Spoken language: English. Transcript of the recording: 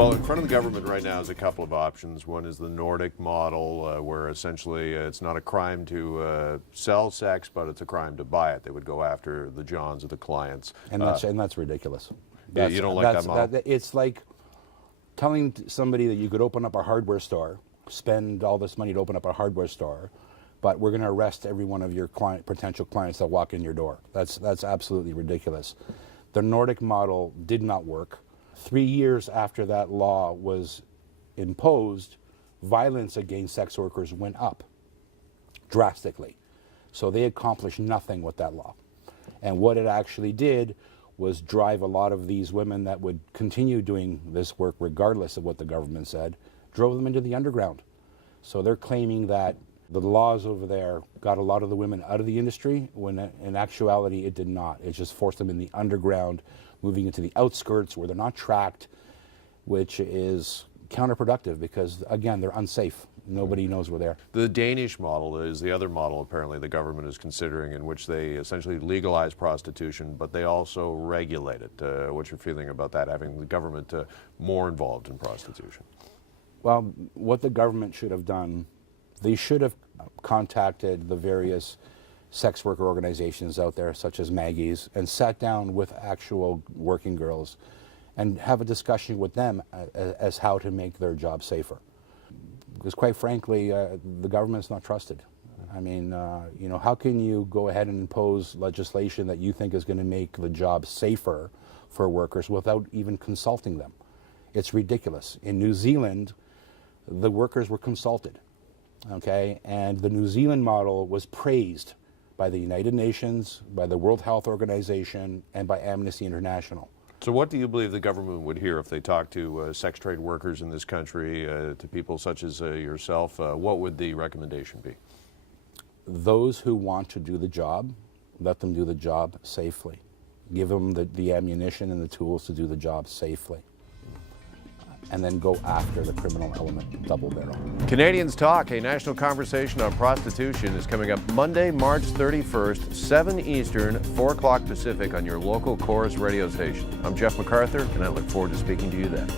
Well, in front of the government right now is a couple of options. One is the Nordic model, where essentially it's not a crime to sell sex, but it's a crime to buy it. They would go after the Johns or the clients. And that's ridiculous. You don't like that model? It's like telling somebody that you could open up a hardware store, spend all this money to open up a hardware store, but we're going to arrest every one of your potential clients that walk in your door. That's absolutely ridiculous. The Nordic model did not work. 3 years after that law was imposed, violence against sex workers went up drastically. So they accomplished nothing with that law. And what it actually did was drive a lot of these women that would continue doing this work regardless of what the government said, drove them into the underground. So they're claiming that the laws over there got a lot of the women out of the industry, when in actuality it did not. It just forced them in the underground, moving into the outskirts where they're not tracked, which is counterproductive because, again, they're unsafe. Nobody knows where they are. The Danish model is the other model apparently the government is considering, in which they essentially legalize prostitution, but they also regulate it. What's your feeling about that, having the government more involved in prostitution? Well, what the government should have done, they should have contacted the various sex worker organizations out there, such as Maggie's, and sat down with actual working girls and have a discussion with them as how to make their job safer. Because quite frankly, the government's not trusted. I mean, you know, how can you go ahead and impose legislation that you think is going to make the job safer for workers without even consulting them? It's ridiculous. In New Zealand, the workers were consulted, okay? And the New Zealand model was praised by the United Nations, by the World Health Organization, and by Amnesty International. So what do you believe the government would hear if they talked to sex trade workers in this country, to people such as yourself? What would the recommendation be? Those who want to do the job, let them do the job safely. Give them the ammunition and the tools to do the job safely. And then go after the criminal element, double barrel. Canadians Talk, a national conversation on prostitution, is coming up Monday, March 31st, 7 Eastern, 4 o'clock Pacific on your local Chorus radio station. I'm Jeff MacArthur, and I look forward to speaking to you then.